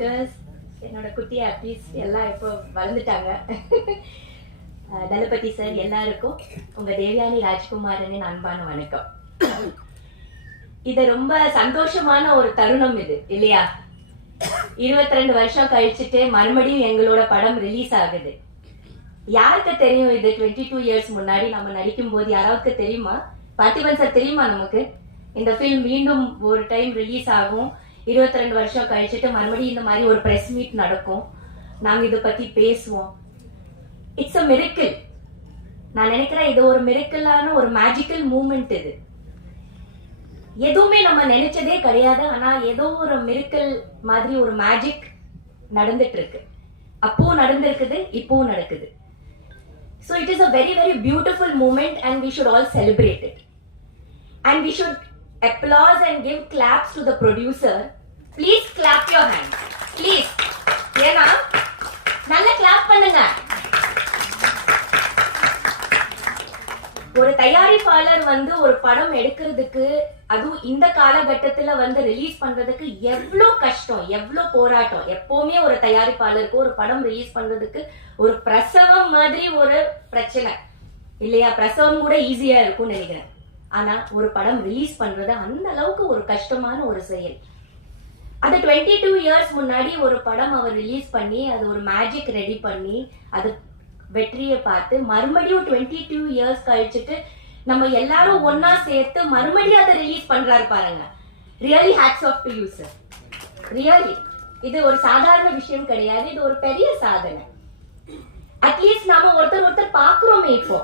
Actors, என்னோட குட்டி artist எல்லாம் இப்போ வளர்ந்துட்டாங்க. தளபதி சார் எல்லாருக்கும் உங்க தேவயானி ராஜ்குமாரனின் அன்பான வணக்கம். இது ரொம்ப சந்தோஷமான ஒரு தருணம் இது இல்லையா? 22 வருஷம் கழிச்சுட்டு மறுபடியும் எங்களோட படம் ரிலீஸ் ஆகுது. யாருக்கு தெரியும் இது 22 இயர்ஸ் முன்னாடி நம்ம நடிக்கும் போது? யாராவது தெரியுமா? பார்த்திபன் சார் தெரியுமா நமக்கு? இந்த பிலிம் மீண்டும் ஒரு டைம் ரிலீஸ் ஆகும், 22 வருஷம் கழிச்சுட்டு மறுபடியும் இந்த மாதிரி ஒரு பிரஸ் மீட் நடக்கும், நாங்க இதை பத்தி பேசுவோம். It's a miracle. நான் நினைக்கிறேன் இது ஒரு மிரக்கிளான ஒரு மேஜிக்கல் மூமெண்ட். இது எதுவுமே நம்ம நினைச்சதே கிடையாது, ஆனா ஏதோ ஒரு மிரக்கிள் மாதிரி ஒரு மேஜிக் நடந்துட்டு இருக்கு. அப்பவும் நடந்திருக்குது, இப்பவும் நடக்குது. So it is a very very beautiful moment and we should all celebrate it. And we should applaud and give claps to the producer. Please clap your hands. Please. ஏனா நல்ல கிளாப் பண்ணுங்க. ஒரு தயாரிப்பாளர் ஒரு படம் எடுக்கிறதுக்கு, அதுவும் இந்த காலகட்டத்துல ரிலீஸ் பண்றதுக்கு எவ்வளவு கஷ்டம், எவ்வளவு போராட்டம். எப்பவுமே ஒரு தயாரிப்பாளருக்கு ஒரு படம் ரிலீஸ் பண்றதுக்கு ஒரு பிரசவம் மாதிரி ஒரு பிரச்சனை இல்லையா? பிரசவம் கூட ஈஸியா இருக்கும்னு நினைக்கிறேன். ஆனா ஒரு படம் ரிலீஸ் பண்றது அந்த அளவுக்கு ஒரு கஷ்டமான ஒரு செயல். அது 22 இயர்ஸ் முன்னாடி ஒரு படம் அவர் ரிலீஸ் பண்ணி அது ஒரு மேஜிக் ரெடி பண்ணி அது வெற்றியை பார்த்து மறுபடியும் 22 இயர்ஸ் கழிச்சுட்டு நம்ம எல்லாரும் ஒன்னா சேர்த்து மறுபடியும் அதை ரிலீஸ் பண்றாரு பாருங்க. Really hats off to you sir. Really இது ஒரு சாதாரண விஷயம் கிடையாது, இது ஒரு பெரிய சாதனை. அட்லீஸ்ட் நாம ஒருத்தர் பாக்குறோமே. இப்போ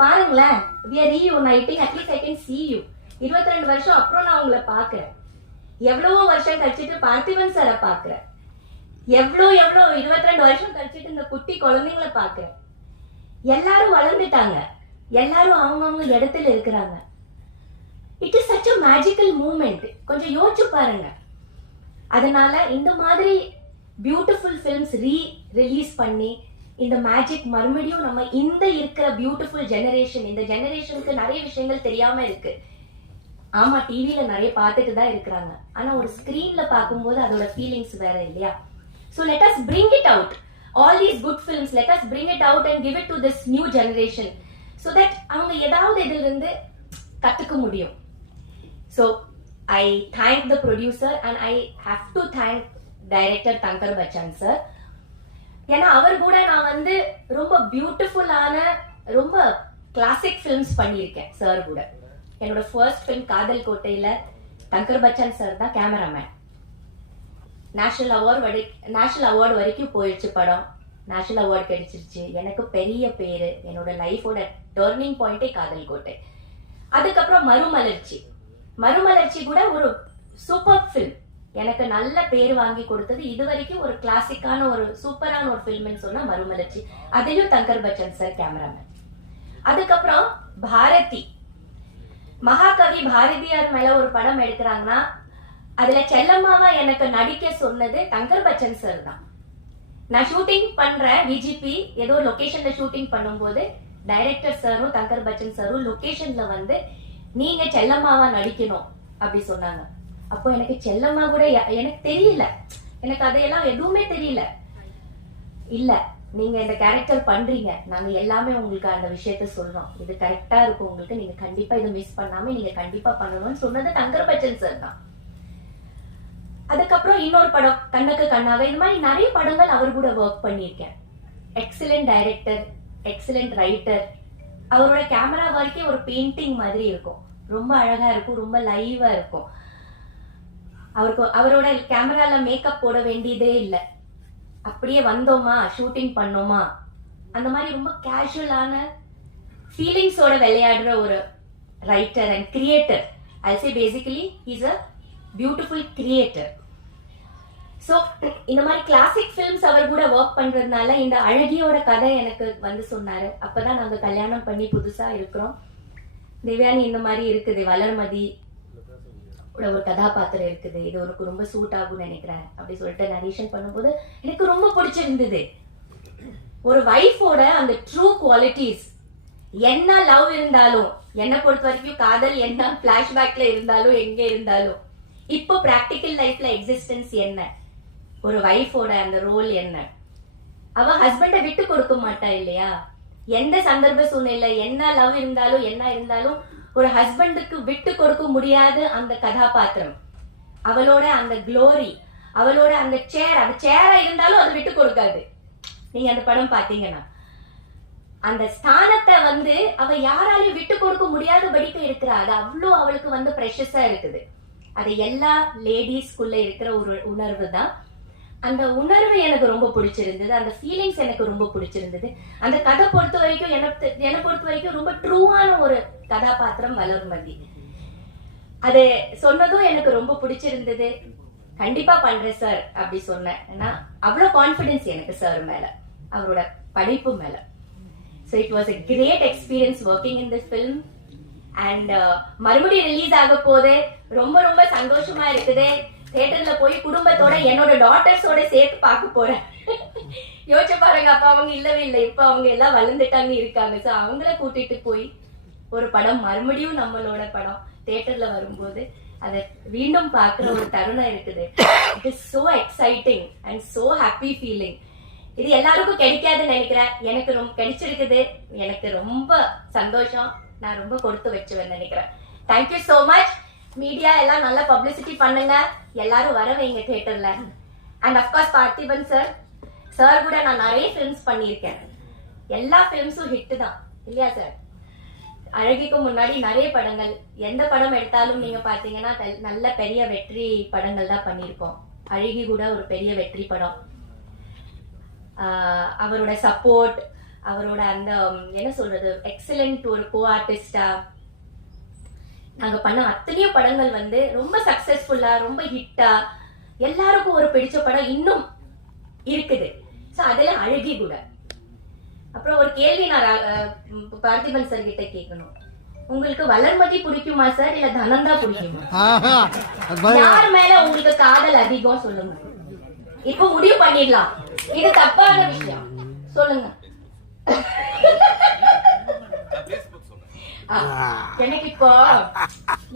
பாருங்களேன், we are reuniting. at least I can see you. 22 வருஷம் அப்புறம் நான் உங்களை பாக்குறேன். எவ்வளவோ வருஷம் கழிச்சிட்டு பார்த்திபன் சாரை பாக்குறேன். எவ்வளோ 22 வருஷம் கழிச்சிட்டு இந்த குட்டி குழந்தைங்களை பாக்குறேன். எல்லாரும் வளர்ந்துட்டாங்க, எல்லாரும் அவங்கவுங்க இடத்துல இருக்கிறாங்க. It is such a magical moment. கொஞ்சம் யோசிச்சு பாருங்க. அதனால இந்த மாதிரி பியூட்டிஃபுல் ஃபிலிம்ஸ் ரிலீஸ் பண்ணி இந்த மேஜிக் மறுபடியும் நம்ம இந்த இருக்கிற பியூட்டிஃபுல் ஜெனரேஷன், இந்த ஜெனரேஷனுக்கு நிறைய விஷயங்கள் தெரியாம இருக்கு. ஆமா, டிவில நிறைய பார்த்துட்டு தான் இருக்கிறாங்க, ஆனா ஒரு ஸ்கிரீன்ல பார்க்கும்போது அதோட ஃபீலிங்ஸ் வேற இல்லையா? So let us bring it out. All these good films, let us bring it out and give it to this new generation so that அவங்க ஏதாவது இதில் இருந்து கத்துக்க முடியும். So I thank the producer and I have to thank director Thangar Bachan sir. ஏன்னா அவர் கூட நான் ரொம்ப பியூட்டிஃபுல்லான ரொம்ப கிளாசிக் ஃபிலிம்ஸ் பண்ணியிருக்கேன் சார் கூட. என்னோட ஃபர்ஸ்ட் ஃபிலிம் காதல் கோட்டையில தங்கர் பச்சான் சார் தான் கேமராமேன். நேஷனல் அவார்டு வரைக்கும் போயிடுச்சு படம். நேஷனல் அவார்டு கிடைச்சிருச்சு. எனக்கு பெரிய பேரு, என்னோட லைஃபோட டர்னிங் பாயிண்டே காதல் கோட்டை. அதுக்கப்புறம் மறுமலர்ச்சி கூட ஒரு சூப்பர் ஃபிலிம், எனக்கு நல்ல பேர் வாங்கி கொடுத்தது. இது வரைக்கும் ஒரு கிளாசிக்கான ஒரு சூப்பரான ஒரு ஃபிலிம்னு சொன்னா மறுமலர்ச்சி. அதிலும் தங்கர் பச்சன் சார் கேமராமேன். அதுக்கப்புறம் பாரதி, மகாகவி பாரதியார் மேல ஒரு படம் எடுக்கிறாங்கன்னா அதுல செல்லம்மாவா எனக்கு நடிக்க சொன்னது தங்கர் பச்சன் சார் தான். நான் ஷூட்டிங் பண்றேன், விஜிபி ஏதோ லொகேஷன்ல ஷூட்டிங் பண்ணும்போது டைரக்டர் சாரும் தங்கர் பச்சன் சாரும் லொகேஷன்ல நீங்க செல்லம்மாவா நடிக்கணும் அப்படி சொன்னாங்க. அப்போ எனக்கு செல்லம்மா கூட எனக்கு தெரியல, எனக்கு அதையெல்லாம் எதுவுமே தெரியல. இல்ல, நீங்க இந்த கேரக்டர் பண்றீங்க, நாங்க எல்லாமே உங்களுக்கு அந்த விஷயத்த சொல்றோம், இது கரெக்டா இருக்கும் உங்களுக்கு, நீங்க கண்டிப்பா இதை மிஸ் பண்ணாம நீங்க கண்டிப்பா பண்ணணும்னு சொன்னது தங்கர் பச்சன் சார் தான். அதுக்கப்புறம் இன்னொரு படம் கண்ணுக்கு கண்ணாவே, இந்த மாதிரி நிறைய படங்கள் அவர் கூட ஒர்க் பண்ணியிருக்கேன். Excellent director, excellent writer. அவரோட கேமரா வரைக்கும் ஒரு பெயிண்டிங் மாதிரி இருக்கும், ரொம்ப அழகா இருக்கும், ரொம்ப லைவா இருக்கும். அவரோட கேமரால மேக்கப் போட வேண்டியதே இல்லை, அப்படியே வந்தோமா ஷூட்டிங் பண்ணோமா அந்த மாதிரி ரொம்ப கேஷுவலான ஃபீலிங்ஸோட விளையாடுற ஒரு writer and creator. I say basically he's a beautiful creator. So இந்த மாதிரி கிளாசிக் ஃபிலிம்ஸ் அவர் கூட ஒர்க் பண்றதுனால இந்த அழகியோட கதை எனக்கு சொன்னாரு. அப்பதான் நாங்க கல்யாணம் பண்ணி புதுசா இருக்கிறோம். தேவயானி இந்த மாதிரி இருக்குது, வளர்மதி ஒரு கதாபாத்திரம் இருக்குது, இது உனக்கு ரொம்ப சூட் ஆகும்னு நினைக்கிறேன் அப்படி சொல்லிட்டு நரேஷன் பண்ணும்போது எனக்கு ரொம்ப பிடிச்சிருந்தது. ஒரு வைஃபோட அந்த ட்ரூ குவாலிட்டிஸ், என்ன லவ் இருந்தாலும், என்ன பொறுத்த வரைக்கும் காதல் என்ன பிளாஷ்பேக்ல இருந்தாலும் எங்க இருந்தாலும், இப்போ பிராக்டிக்கல் லைஃப்ல எக்ஸிஸ்டன்ஸ் என்ன, ஒரு வைஃபோட அந்த ரோல் என்ன. அவ ஹஸ்பண்ட விட்டு கொடுக்க மாட்டா இல்லையா. எந்த சந்தர்ப்ப சூழ்நிலை என்ன லவ் இருந்தாலும் என்ன இருந்தாலும் ஒரு ஹஸ்பண்டுக்கு விட்டு கொடுக்க முடியாத அந்த கதாபாத்திரம், அவளோட அந்த க்ளோரி, அவளோட அந்த சேரா இருந்தாலும் அது விட்டு கொடுக்காது. நீங்க அந்த படம் பாத்தீங்கன்னா அந்த ஸ்தானத்தை வந்து அவ யாராலையும் விட்டு கொடுக்க முடியாதபடிக்கு இருக்கிறா. அது அவ்வளோ அவளுக்கு ப்ரெஷஸா இருக்குது. அது எல்லா லேடிஸ்குள்ள இருக்கிற ஒரு உணர்வு தான். அந்த உணர்வு எனக்கு ரொம்ப பிடிச்சிருந்தது. அந்த ஃபீலிங்ஸ் எனக்கு ரொம்ப பிடிச்சிருந்தது. அந்த கதை பொறுத்த வரைக்கும் என்னை பொறுத்த வரைக்கும் ரொம்ப ட்ரூவான ஒரு கதாபாத்திரம் வளர்மதி. அது சொன்னதும் எனக்கு ரொம்ப பிடிச்சிருந்தது. கண்டிப்பா பண்றேன் சார் அப்படி சொன்னேன். ஏன்னா அவ்வளவு கான்பிடன்ஸ் எனக்கு சார் மேல, அவரோட படைப்பு மேல. So it was a great experience working in this film. And மறுபடியும் ரிலீஸ் ஆக போது ரொம்ப ரொம்ப சந்தோஷமா இருக்குது. தியேட்டர்ல போய் குடும்பத்தோட என்னோட டாட்டர்ஸோட சேர்த்து பார்க்க போறேன். யோசிச்சு பாருங்க, அப்ப அவங்க இல்லவே இல்லை, இப்ப அவங்க எல்லாம் வளர்ந்துட்டாங்க இருக்காங்க. சோ அவங்கள கூட்டிட்டு போய் ஒரு படம் மறுபடியும் நம்மளோட படம் தியேட்டர்ல வரும்போது அதை மீண்டும் பாக்குற ஒரு தருணம் இருக்குது. It is so exciting and so happy feeling. இது எல்லாருக்கும் கிடைக்காதுன்னு நினைக்கிறேன். எனக்கு ரொம்ப கிடைச்சிருக்குது. எனக்கு ரொம்ப சந்தோஷம். நான் ரொம்ப கொடுத்து வச்சுவேன் நினைக்கிறேன். Thank you so much. மீடியா எல்லாம் நல்லா பப்ளிசிட்டி பண்ணுங்க. எல்லாரும் வர வைங்க தியேட்டர்ல. அண்ட் அப்கோர்ஸ் பார்த்திபன் சார் கூட நான் நிறைய பிலிம்ஸ் பண்ணியிருக்கேன். எல்லா பிலிம்ஸும் ஹிட் தான் இல்லையா சார்? அழகிக்கு முன்னாடி நிறைய படங்கள், எந்த படம் எடுத்தாலும் நீங்க பாத்தீங்கன்னா நல்ல பெரிய வெற்றி படங்கள் தான் பண்ணியிருக்கோம். அழகி கூட ஒரு பெரிய வெற்றி படம். அவரோட சப்போர்ட், அவரோட அந்த என்ன சொல்றது எக்ஸலண்ட் ஒரு கோ ஆர்டிஸ்டா நாங்க பண்ண அத்தனையோ படங்கள் ரொம்ப சக்சஸ்ஃபுல்லா, ரொம்ப ஹிட்டா, எல்லாருக்கும் ஒரு பிடிச்ச படம் இன்னும் இருக்குது. சோ அதுல அழகி கூட. அப்புறம் ஒரு கேள்வி நான் பார்த்திபன் சார் கிட்ட கேட்கணும். உங்களுக்கு வளர்மதி பிடிக்குமா சார், இல்ல தனந்தா பிடிக்குமா? யார் மேல உங்களுக்கு காதல் அதிகம் சொல்லுங்க. இப்ப முடிவு பண்ணிடலாம். இது தப்பான விஷயம். சொல்லுங்க. எனக்கு இப்போ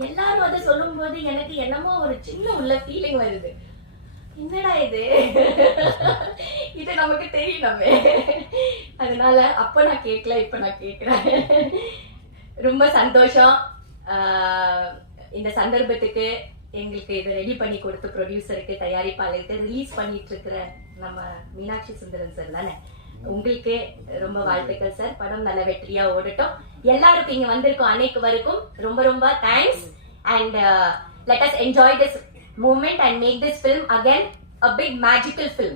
எல்லாரும் அதை சொல்லும் போது எனக்கு என்னமோ ஒரு சின்ன உள்ள ஃபீலிங் வருது. என்னடா இது, இது நமக்கு தெரியணுமே. அதனால அப்ப நான் கேட்கல, இப்ப நான் கேட்கிறேன். ரொம்ப சந்தோஷம். இந்த சந்தர்ப்பத்துக்கு எங்களுக்கு இதை ரெடி பண்ணி கொடுத்த ப்ரொடியூசருக்கு, தயாரிப்பாளருக்கு, ரிலீஸ் பண்ணிட்டு இருக்கிற நம்ம மீனாட்சி சுந்தரம் சார் தானே, உங்களுக்கு ரொம்ப வாழ்த்துக்கள் சார். படம் நல்ல வெற்றியா ஓடட்டும். எல்லாருக்கும் இங்க வந்திருக்கும் அன்னைக்கு வரைக்கும் ரொம்ப ரொம்ப thanks. And let us enjoy this moment and make this film again a big magical film.